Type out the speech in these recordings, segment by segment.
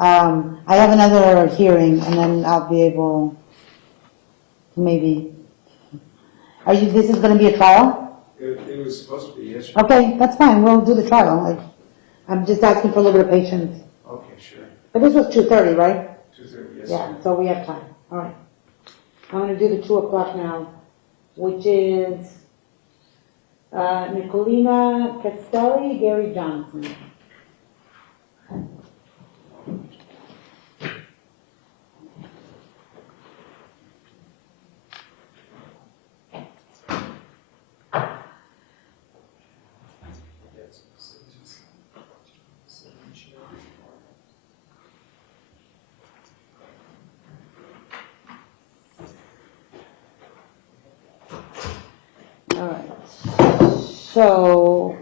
I have another hearing, and then I'll be able to maybe. This is going to be a trial? It was supposed to be yesterday. Okay, that's fine. We'll do the trial. I'm just asking for a little bit of patience. Okay, sure. But this was 2:30, right? 2:30, yes. Yeah, so we have time. All right. I'm going to do the 2 o'clock now, which is Nicolina Castelli, Gary Johnson. All right. So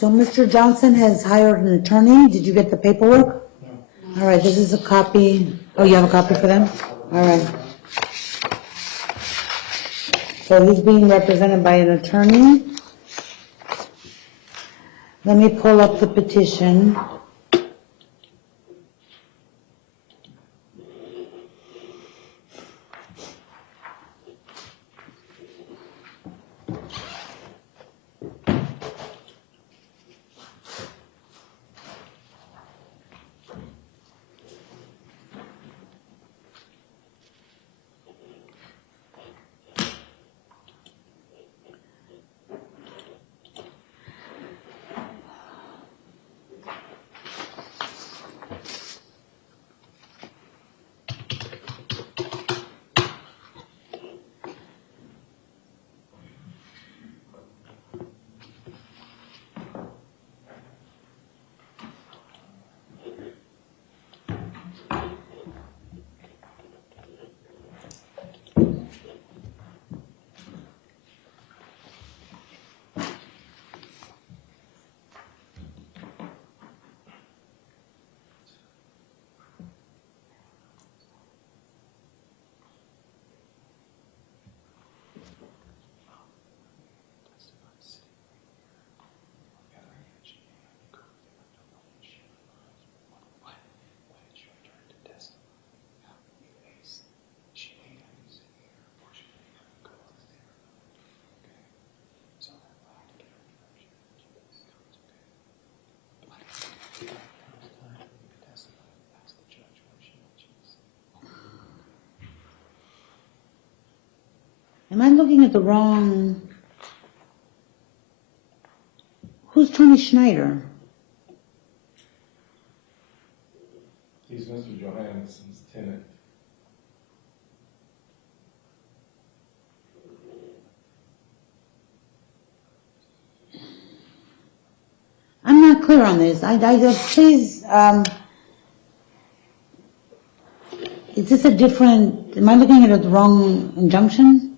Mr. Johnson has hired an attorney. Did you get the paperwork? No. All right, this is a copy. Oh, you have a copy for them? All right. So he's being represented by an attorney. Let me pull up the petition. Am I looking at the wrong? Who's Tony Schneider? He's Mr. Johansson's tenant. I'm not clear on this. Please, is this a different, am I looking at the wrong injunction?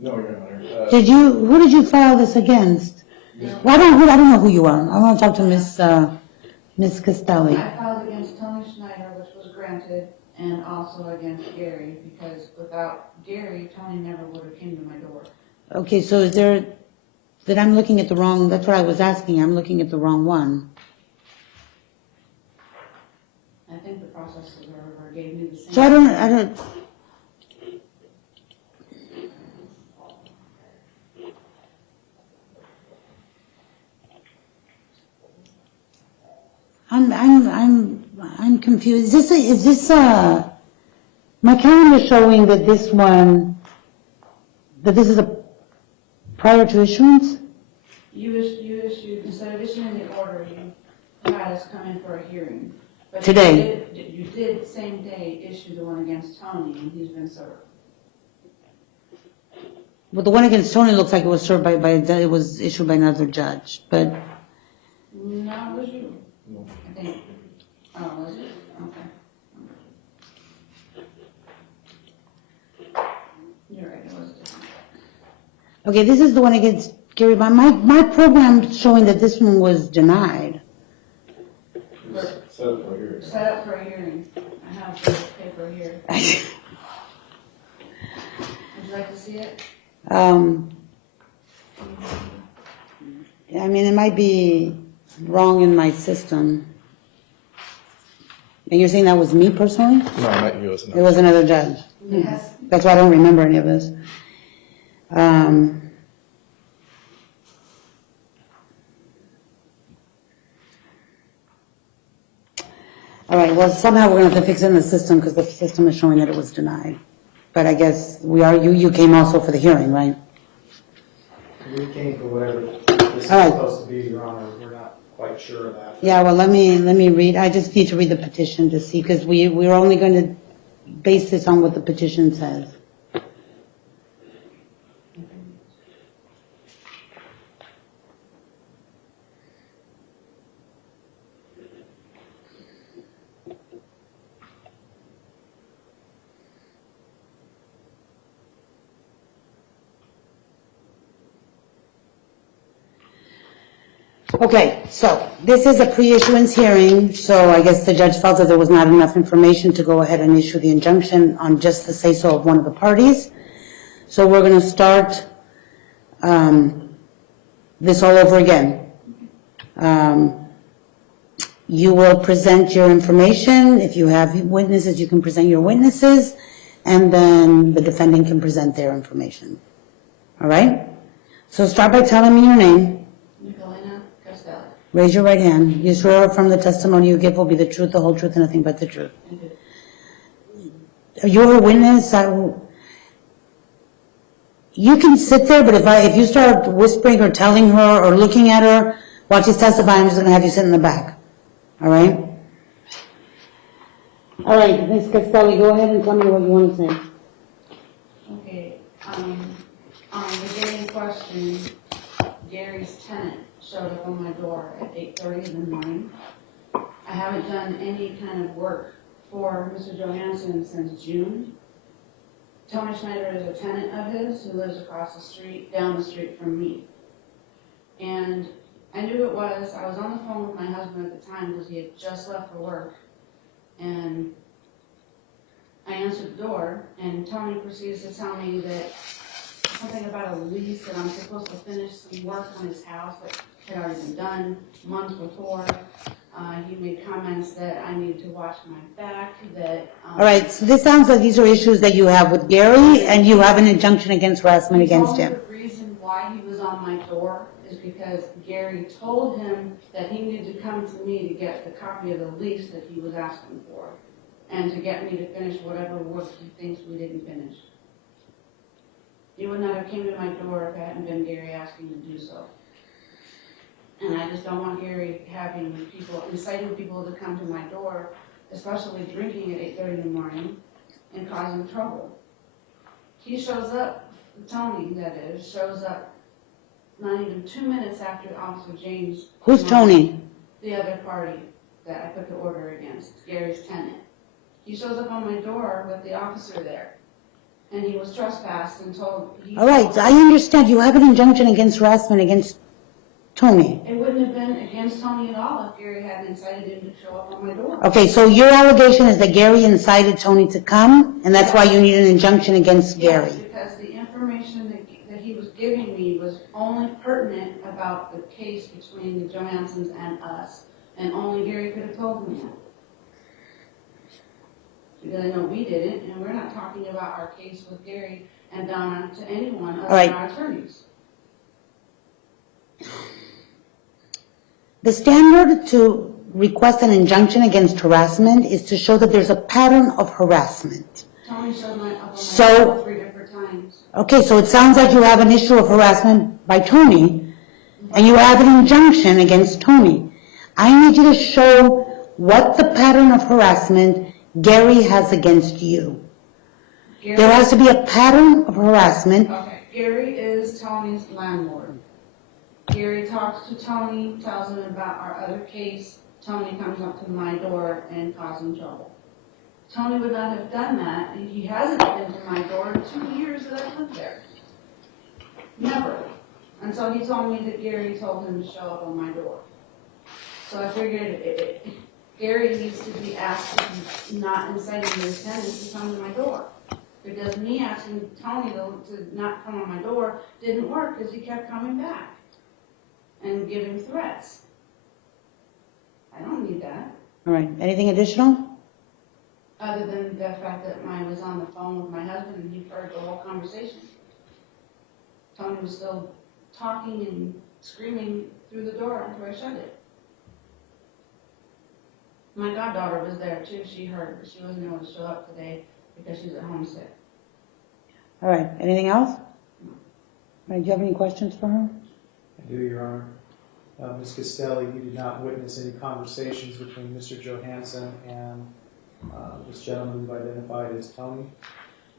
No, Your Honor. Who did you file this against? Well, I don't know who you are. I want to talk to Miss Castelli. I filed against Tony Schneider, which was granted, and also against Gary, because without Gary, Tony never would have came to my door. Okay, so is there, that I'm looking at the wrong, that's what I was asking, I'm looking at the wrong one. I think the process server gave me the same. So I don't, I'm confused. Is this my calendar showing that this is a prior to issuance? You issued, instead of issuing the order, you had us come in for a hearing. But Today? You did same day issue the one against Tony, and he's been served. Well, the one against Tony looks like it was served it was issued by another judge, but. No, it was you. No. I think. Oh, was it? Okay. You're right, it was different. Okay, this is the one against Gary, but my program showing that this one was denied. Set up for a hearing. Set up for a hearing. I have the paper here. Would you like to see it? I mean, it might be wrong in my system. And you're saying that was me personally? No, not you, It was another judge. Yes. That's why I don't remember any of this. All right, well, somehow we're gonna have to fix it in the system because the system is showing that it was denied. But I guess you came also for the hearing, right? We came for whatever this is All right. supposed to be, Your Honor. We're not quite sure of that. Yeah, well, let me read. I just need to read the petition to see, because we're only going to base this on what the petition says. Okay, so this is a pre-issuance hearing, so I guess the judge felt that there was not enough information to go ahead and issue the injunction on just the say-so of one of the parties. So we're going to start this all over again. You will present your information. If you have witnesses, you can present your witnesses, and then the defendant can present their information. All right? So start by telling me your name. Raise your right hand. You swear affirm the testimony you give will be the truth, the whole truth, and nothing but the truth. You're a witness. You can sit there, but if you start whispering or telling her or looking at her while she's testifying, I'm just going to have you sit in the back. All right? All right, Ms. Castelli, go ahead and tell me what you want to say. Okay, on the day in question, Gary's tenant showed up on my door at 8:30 in the morning. I haven't done any kind of work for Mr. Johansson since June. Tony Schneider is a tenant of his who lives across the street, down the street from me. And I knew it was, I was on the phone with my husband at the time because he had just left for work. And I answered the door, and Tony proceeds to tell me that something about a lease, that I'm supposed to finish some work on his house that had already been done months before. He made comments that I need to watch my back, that... All right, so this sounds like these are issues that you have with Gary, and you have an injunction against harassment against him. The reason why he was on my door is because Gary told him that he needed to come to me to get the copy of the lease that he was asking for, and to get me to finish whatever work he thinks we didn't finish. He would not have came to my door if it hadn't been Gary asking to do so. And I just don't want Gary having people, inciting people to come to my door, especially drinking at 8:30 in the morning, and causing trouble. He shows up, Tony that is, shows up not even 2 minutes after Officer James. Who's Tony? The other party that I put the order against, Gary's tenant. He shows up on my door with the officer there. And he was trespassed and told... All right, I understand. You have an injunction against harassment against Tony. It wouldn't have been against Tony at all if Gary hadn't incited him to show up on my door. Okay, so your allegation is that Gary incited Tony to come, and that's why you need an injunction against Gary. Yes, because the information that he was giving me was only pertinent about the case between the Johansons and us, and only Gary could have told me that. Because I know we didn't, and we're not talking about our case with Gary and Donna to anyone other than our attorneys. The standard to request an injunction against harassment is to show that there's a pattern of harassment. Tony showed up on my door 3 different times. Okay, so it sounds like you have an issue of harassment by Tony, and you have an injunction against Tony. I need you to show what the pattern of harassment Gary has against you. There has to be a pattern of harassment. Okay, Gary is Tony's landlord. Gary talks to Tony, tells him about our other case. Tony comes up to my door and causes trouble. Tony would not have done that. He hasn't been to my door in 2 years that I've lived there. Never. Until he told me that Gary told him to show up on my door. So I figured Gary needs to be asked to not inciting his tenants to come to my door. Because me asking Tony to not come on my door didn't work because he kept coming back. and give him threats. I don't need that, All right, anything additional? other than the fact that I was on the phone with my husband and he heard the whole conversation. Tony was still talking and screaming through the door after I shut it. My goddaughter was there too. She heard, but she wasn't able to show up today because she's at home sick. All right, anything else? All right, do you have any questions for her? I do, Your Honor. Ms. Castelli, you did not witness any conversations between Mr. Johansson and this gentleman who identified as Tony?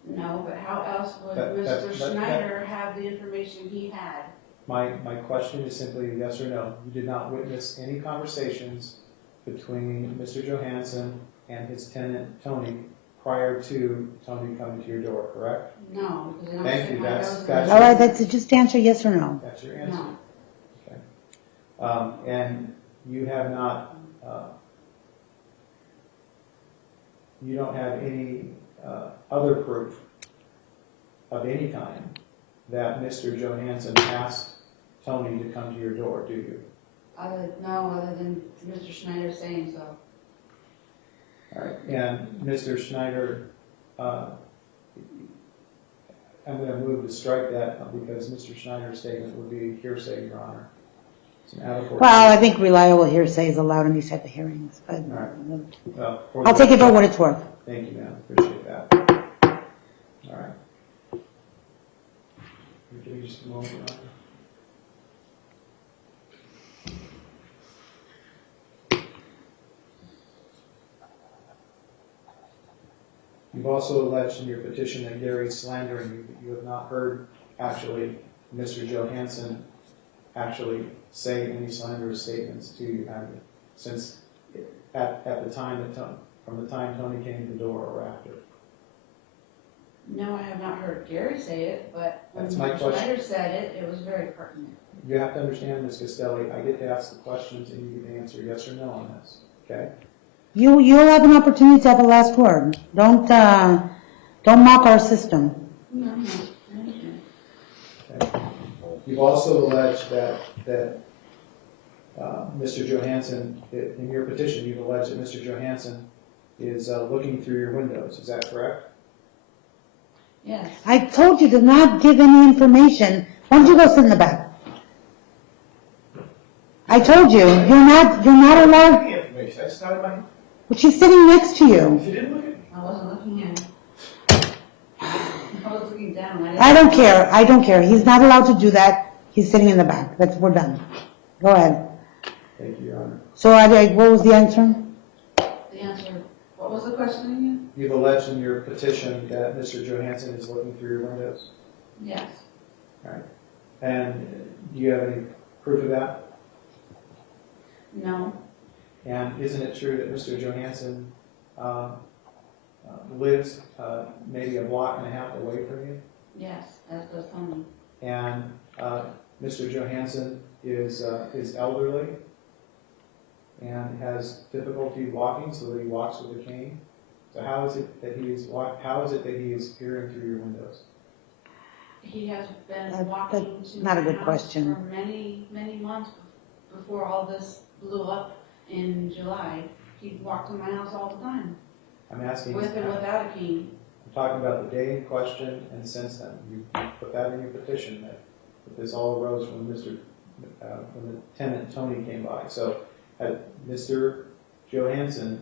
No, but how else would That- Mr. Schneider have the information he had? My question is simply a yes or no. You did not witness any conversations between Mr. Johansson and his tenant, Tony, prior to Tony coming to your door, correct? No, because I don't Thank stick you, my that's- nose in that's- it. All right, that's just answer yes or no. That's your answer? No, Okay. And you have not, you don't have any other proof of any kind that Mr. Johansson asked Tony to come to your door, do you? other than Mr. Schneider saying so. All right, and Mr. Schneider, I'm going to move to strike that because Mr. Schneider's statement would be hearsay, Your Honor. It's an out-of-court. Well, I think reliable hearsay is allowed in these type of hearings, but All right. Well, for I'll the- take it for what it's worth. Thank you, ma'am. Appreciate that. All right. Give me just a moment, Your Honor. You've also alleged in your petition that Gary is slandering you, but you have not heard actually Mr. Johansson actually say any slanderous statements to you, have you? Since at the time that from the time Tony came to the door or after? No, I have not heard Gary say it, but when That's my Mr. question. Schneider said it, it was very pertinent. You have to understand, Ms. Castelli, I get to ask the questions and you get to answer yes or no on this, okay? You'll have an opportunity to have the last word. Don't mock our system. No, no, I understand. Okay. You've also alleged that Mr. Johansson, in your petition, you've alleged that Mr. Johansson is looking through your windows. Is that correct? Yes. I told you to not give any information. Why don't you go sit in the back? I told you, you're not allowed. Any information, I just nodded my head. But she's sitting next to you. She didn't look at me. I wasn't looking at him. I was looking down. I don't care. I don't care. He's not allowed to do that. He's sitting in the back. We're done. Go ahead. Thank you, Your Honor. So what was the answer? The answer, what was the question again? You've alleged in your petition that Mr. Johansson is looking through your windows. Yes. All right. And do you have any proof of that? No. And isn't it true that Mr. Johansson lives maybe a block and a half away from you? Yes, as does Tony. And Mr. Johansson is elderly and has difficulty walking, so that he walks with a cane. So how is it that he is peering through your windows? He has been That's walking to not a my good house question. for many, many months before all this blew up in July. He walked to my house all the time, I'm asking. with and without a cane. I'm talking about the day in question and since then. You put that in your petition that this all arose when when the tenant Tony came by. So, Mr. Johansson,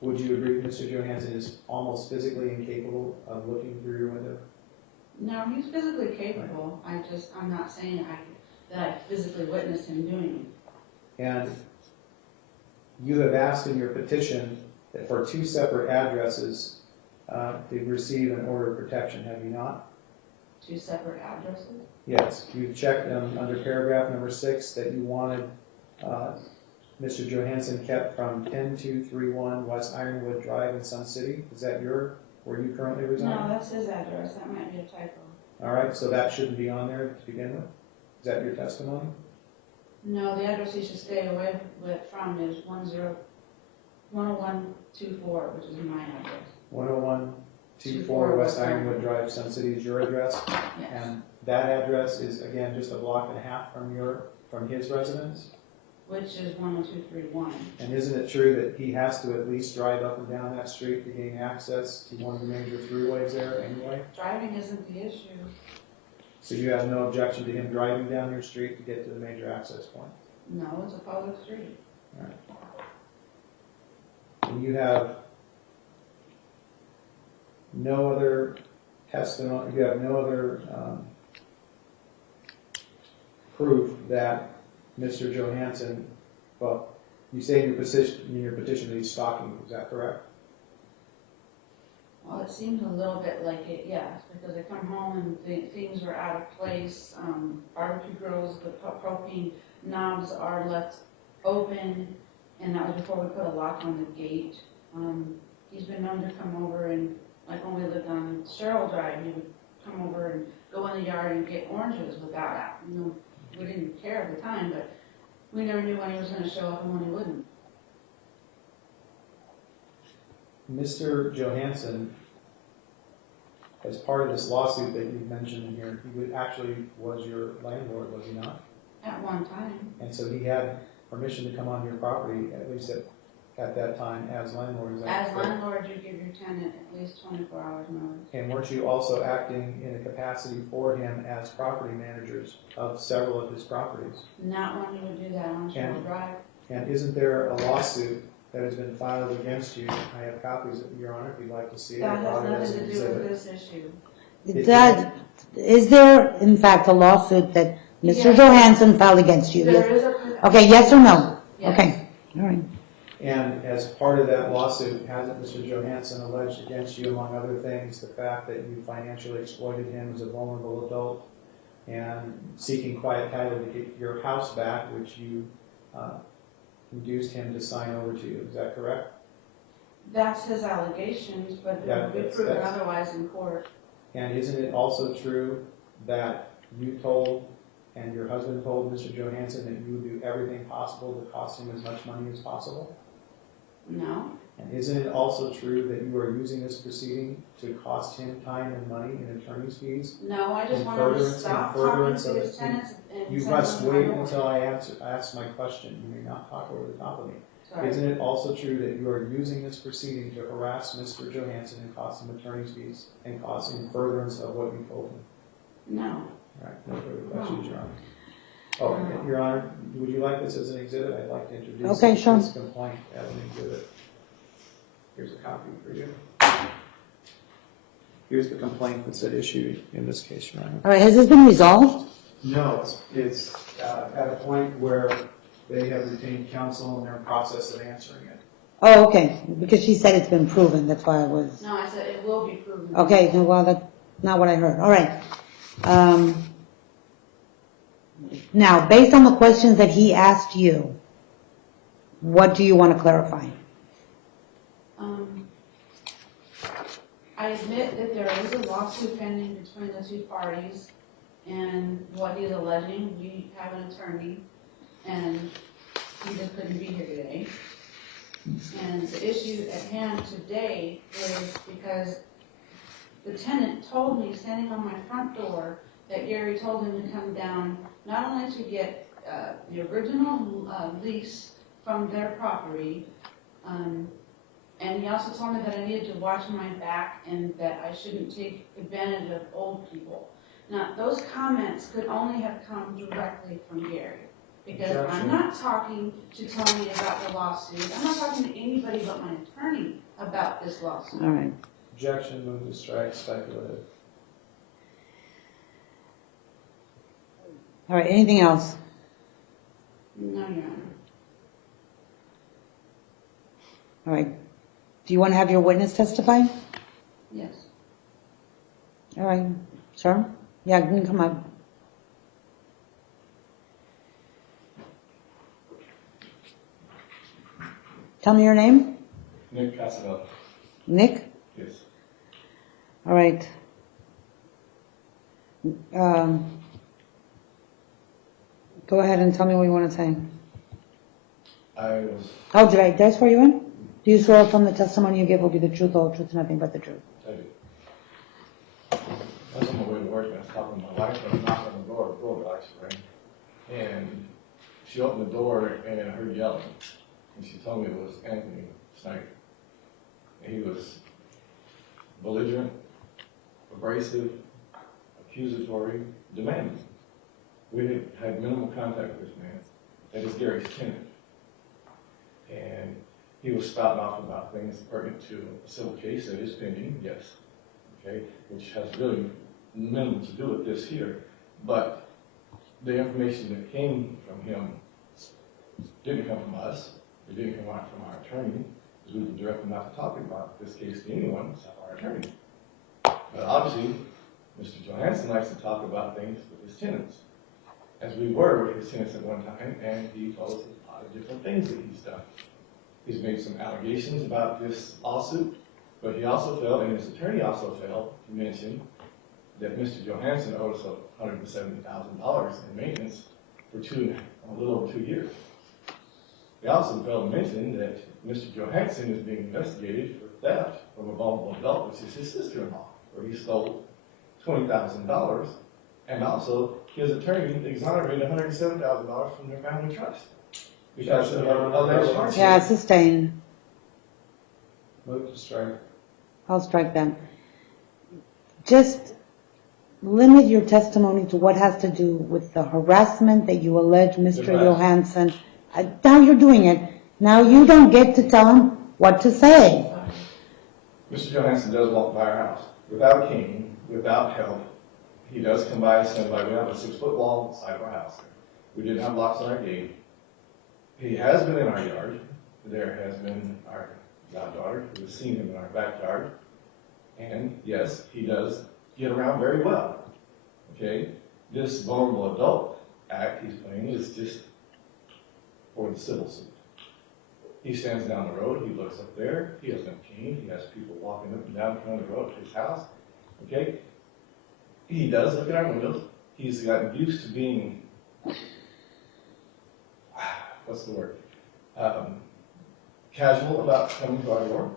would you agree that Mr. Johansson is almost physically incapable of looking through your window? No, he's physically capable. I'm not saying that I physically witnessed him doing it. And you have asked in your petition that for two separate addresses to receive an order of protection, have you not? Two separate addresses? Yes. You've checked under paragraph number 6 that you wanted Mr. Johansson kept from 10231 West Ironwood Drive in Sun City. Is that where you currently reside? No, that's his address. That might be a typo. All right, so that shouldn't be on there to begin with? Is that your testimony? No, the address he should stay away from is 10124, which is my address. 10124 West Ironwood Drive, Sun City is your address? Yes. And that address is, again, just a block and a half from his residence? which is 10231. And isn't it true that he has to at least drive up and down that street to gain access to one of the major throughways there anyway? Driving isn't the issue. So you have no objection to him driving down your street to get to the major access point? No, it's a public street. And you have no other testimony, you have no other proof that Mr. Johansson, well, you say in your petition that he's stalking you, is that correct? Well, it seems a little bit like it, yes, because I come home and things are out of place. Barbecue grills, the propane knobs are left open, and that was before we put a lock on the gate. He's been known to come over and, like when we lived on Sherrill Drive, he would come over and go in the yard and get oranges without, we didn't care at the time, but we never knew when he was going to show up and when he wouldn't. Mr. Johansson, as part of this lawsuit that you've mentioned in here, he actually was your landlord, was he not? At one time. And so he had permission to come on your property, at least at that time, as landlord, is that As correct? landlord, you give your tenant at least 24 hours notice. And weren't you also acting in a capacity for him as property managers of several of his properties? Not when you would do that on Sherrill Drive. And isn't there a lawsuit that has been filed against you? I have copies of it, Your Honor, if you'd like to see it. That I brought it has as an nothing to do with exhibit. this issue. It Does, is there, in fact, a lawsuit that Mr. Yes. Johansson filed against you? There is a... Okay, yes or no? Yes. Okay, all right. And as part of that lawsuit, hasn't Mr. Johansson alleged against you, among other things, the fact that you financially exploited him as a vulnerable adult and seeking quiet title to get your house back, which you induced him to sign over to you? Is that correct? That's his allegations, but Yeah, it will be that's- proven that's- otherwise in court. And isn't it also true that you told and your husband told Mr. Johansson that you would do everything possible to cost him as much money as possible? No. And isn't it also true that you are using this proceeding to cost him time and money in attorney's fees? No, I just In want him to furtherance- stop in talking furtherance to of his it, tenants and You send must them wait to my until door. I ask my question. You may not talk over the top of me. Sorry. Isn't it also true that you are using this proceeding to harass Mr. Johansson and cost him attorney's fees and cost him furtherance of what you told him? No. All right, no further questions, Your Honor. Oh, Your Honor, would you like this as an exhibit? I'd like to introduce Okay, sure. this complaint as an exhibit. Here's a copy for you. Here's the complaint that's at issue in this case, Your Honor. All right, has this been resolved? No, it's at a point where they have retained counsel and they're in process of answering it. Oh, okay, because she said it's been proven, that's why I was, No, I said it will be proven. okay, well, that's not what I heard, all right. Now, based on the questions that he asked you, what do you want to clarify? I admit that there is a lawsuit pending between the two parties, and what he's alleging, we have an attorney, and he just couldn't be here today. And the issue at hand today is because the tenant told me, standing on my front door, that Gary told him to come down, not only to get the original lease from their property, and he also told me that I needed to watch my back and that I shouldn't take advantage of old people. Now, those comments could only have come directly from Gary, because I'm not talking to Tony about the lawsuit. I'm not talking to anybody but my attorney about this lawsuit. All right. Objection, move to strike, speculative. All right, anything else? No, Your Honor. All right. Do you want to have your witness testify? Yes. All right, sir? Yeah, you can come up. Tell me your name. Nick Casabella. Nick? Yes. All right. Go ahead and tell me what you want to say. I was, Oh, did I swear you in? Do you swear from the testimony you give will be the truth, all truth, nothing but the truth? I do. As on my way to work, working, I was talking to my wife, and I knocked on the door actually rang. And she opened the door and I heard yelling. And she told me it was Anthony Snyder. And he was belligerent, abrasive, accusatory, demanding. We had minimal contact with this man. That is Gary's tenant. And he was spouting off about things pertinent to a civil case that is pending, yes, okay, which has really minimal to do with this here. But the information that came from him didn't come from us. It didn't come out from our attorney, because we were directed not to talk about this case to anyone except our attorney. But obviously, Mr. Johansson likes to talk about things with his tenants, as we were with his tenants at one time, and he told us a lot of different things that he's done. He's made some allegations about this lawsuit, but he also failed, and his attorney also failed to mention that Mr. Johansson owed us $170,000 in maintenance for a little over 2 years. He also failed to mention that Mr. Johansson is being investigated for theft from a vulnerable adult, which is his sister-in-law, where he stole $20,000, and also his attorney exonerated $107,000 from their family trust. Because of alleged hardship. Yeah, sustain. Move to strike. I'll strike that. Just limit your testimony to what has to do with the harassment that you allege Mr. Johansson. Now you're doing it. Now you don't get to tell him what to say. Mr. Johansson does walk by our house without a cane, without help. He does come by and stand by. We have a 6-foot wall inside of our house. We didn't have locks on our gate. He has been in our yard. There has been our goddaughter who has seen him in our backyard. And yes, he does get around very well. Okay? This vulnerable adult act he's playing is just for the civil suit. He stands down the road, he looks up there, he has no cane, he has people walking up and down in front of the road to his house. Okay? He does look at our windows. He's gotten used to being, what's the word? Casual about coming to our door.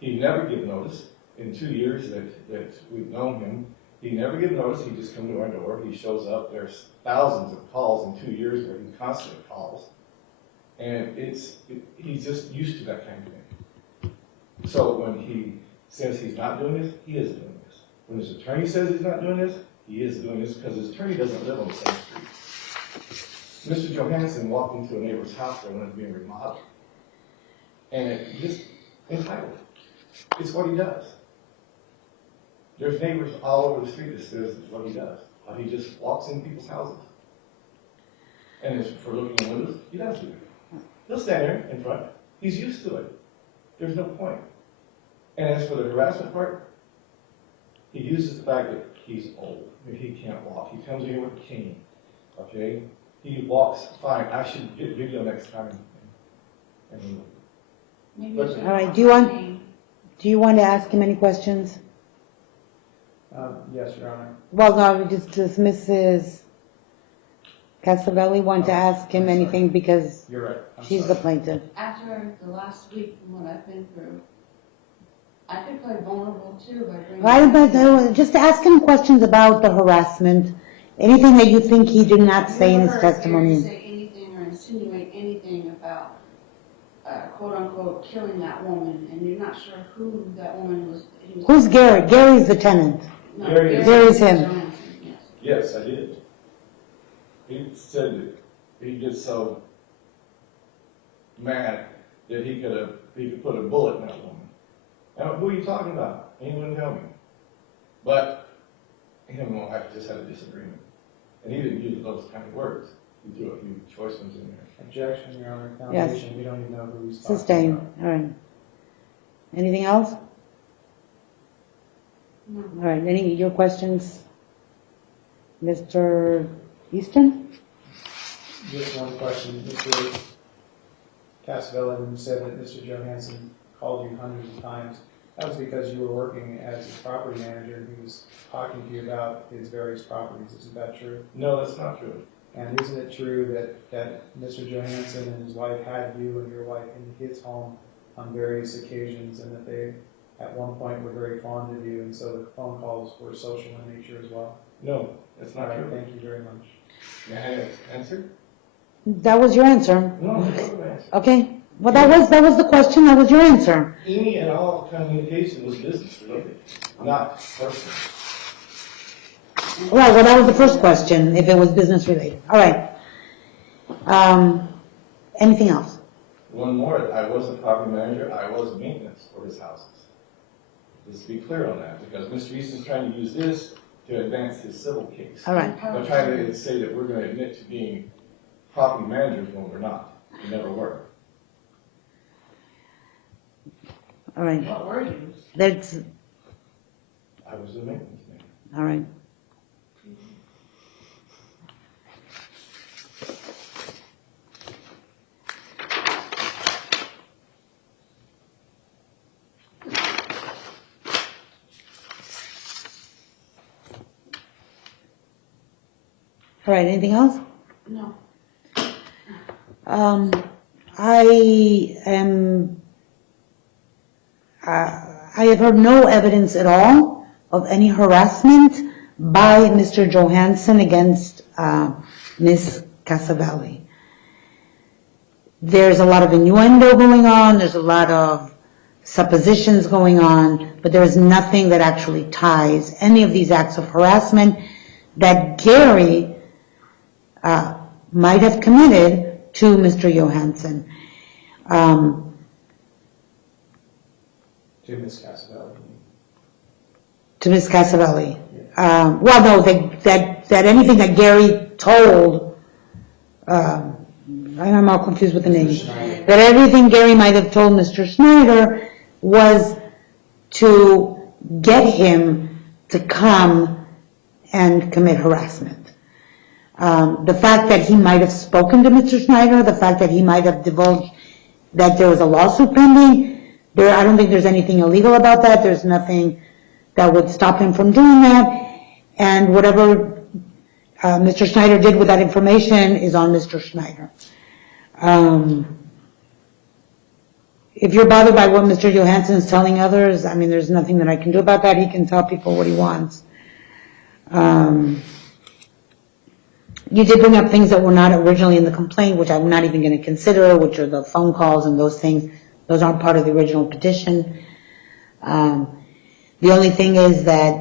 He never gives notice. In 2 years that we've known him, he never gives notice. He just comes to our door. He shows up. There's thousands of calls in 2 years where he constantly calls. And he's just used to that kind of thing. So when he says he's not doing this, he is doing this. When his attorney says he's not doing this, he is doing this because his attorney doesn't live on the same street. Mr. Johansson walked into a neighbor's house that was being remodeled. And it just entitled. It's what he does. There's neighbors all over the street that says it's what he does. He just walks in people's houses. And as for looking in windows, he does do it. He'll stand there in front. He's used to it. There's no point. And as for the harassment part, he uses the fact that he's old. He can't walk. He comes in here with a cane. Okay? He walks fine. I should get video next time. Maybe All right, do you want to ask him any questions? Yes, Your Honor. Well, no, just Mrs. Casavelli want to ask him anything because You're right. I'm she's sorry. the plaintiff. After the last week, from what I've been through, I could play vulnerable too by bringing. Right, but just ask him questions about the harassment, anything that you think he did not say in his testimony. Say anything or insinuate anything about quote unquote killing that woman, and you're not sure who that woman was. Who's Gary? Gary's the tenant. No, Gary's him. Johansson, yes. Yes, I did. He said that he gets so mad that he could put a bullet in that woman. Now, who are you talking about? He wouldn't tell me. But him and my wife just had a disagreement. And he didn't use those kind of words. He threw a few choice ones in there. Objection, Your Honor. Yes. Foundation, we don't even know who he's talking Sustained. about. All right. Anything else? No. All right. Any of your questions, Mr. Eastin? Just one question. Mr. Casavelli, when you said that Mr. Johansson called you hundreds of times, that was because you were working as his property manager and he was talking to you about his various properties. Isn't that true? No, that's not true. And isn't it true that Mr. Johansson and his wife had you and your wife in his home on various occasions and that they at one point were very fond of you and so the phone calls were social in nature as well? No, that's All not right, true. thank you very much. May I answer? That was your answer. No, that wasn't my answer. Okay. Well, that was the question. That was your answer. Any and all communication was business related, not personal. Right. Well, that was the first question. If it was business related. All right. Anything else? One more, I was a property manager, I was maintenance for his houses. Let's be clear on that, because Mr. Easton's trying to use this to advance his civil case. All right. They're trying to say that we're going to admit to being property managers when we're not. We never were. All right. What were you? That's I was a maintenance man. all right. All right. Anything else? No. I have heard no evidence at all of any harassment by Mr. Johansson against Ms. Casavelli. There's a lot of innuendo going on, there's a lot of suppositions going on, but there's nothing that actually ties any of these acts of harassment that Gary might have committed to Mr. Johansson. To Ms. Casavelli. To Ms. Casavelli. Well, no, that anything that Gary told, I'm all confused with the name. Schneider. That everything Gary might have told Mr. Schneider was to get him to come and commit harassment. The fact that he might have spoken to Mr. Schneider, the fact that he might have divulged that there was a lawsuit pending, I don't think there's anything illegal about that. There's nothing that would stop him from doing that. And whatever Mr. Schneider did with that information is on Mr. Schneider. If you're bothered by what Mr. Johansson is telling others, I mean, there's nothing that I can do about that. He can tell people what he wants. You did bring up things that were not originally in the complaint, which I'm not even going to consider, which are the phone calls and those things. Those aren't part of the original petition. The only thing is that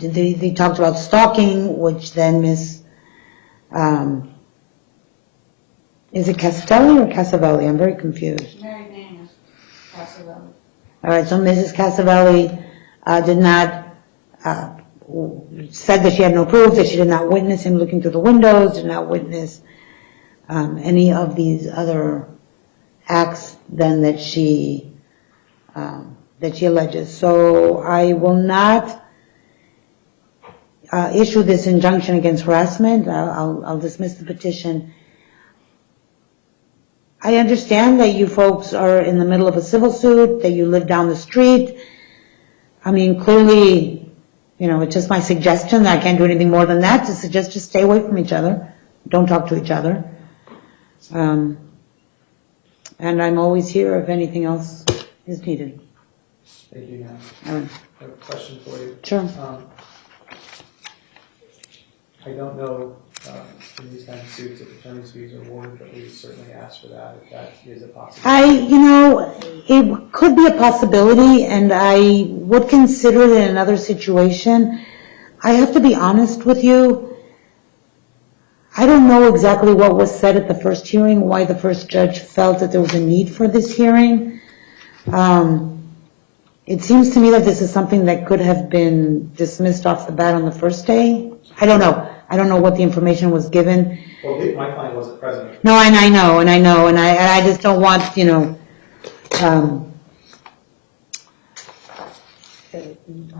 they talked about stalking, which then Ms. Is it Castelli or Casavelli? I'm very confused. Married name is Casavelli. All right, so Mrs. Casavelli did not, said that she had no proof, that she did not witness him looking through the windows, did not witness any of these other acts than that she alleges. So I will not issue this injunction against harassment. I'll dismiss the petition. I understand that you folks are in the middle of a civil suit, that you live down the street. I mean, clearly, you know, it's just my suggestion. I can't do anything more than that, to suggest just stay away from each other. Don't talk to each other. And I'm always here if anything else is needed. Thank you, ma'am. All right. I have a question for you. Sure. I don't know in these kinds of suits if attorney's fees are awarded, but we certainly ask for that if that is a possibility. It could be a possibility, and I would consider it in another situation. I have to be honest with you. I don't know exactly what was said at the first hearing, why the first judge felt that there was a need for this hearing. It seems to me that this is something that could have been dismissed off the bat on the first day. I don't know. I don't know what the information was given. Well, my client wasn't present. No, and I know, and I just don't want,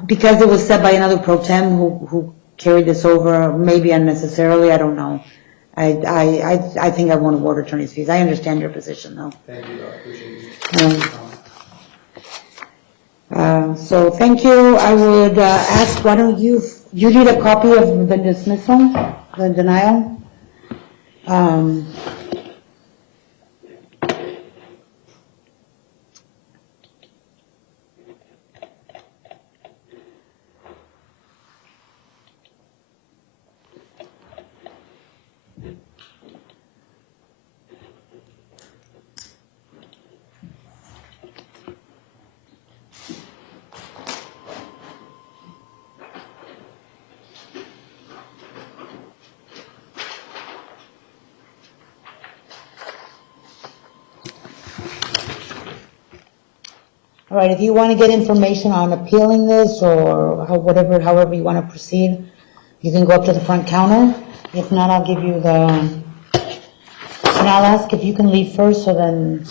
because it was said by another pro tem who carried this over, maybe unnecessarily, I don't know. I think I want to award attorney's fees. I understand your position, though. Thank you, I appreciate you. So thank you. I would ask, why don't you need a copy of the dismissal, the denial? All right, if you want to get information on appealing this or however you want to proceed, you can go up to the front counter. If not, I'll give you and I'll ask if you can leave first, so then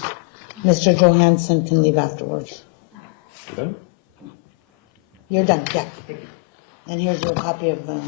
Mr. Johansson can leave afterwards. Done? You're done, yeah. And here's your copy of the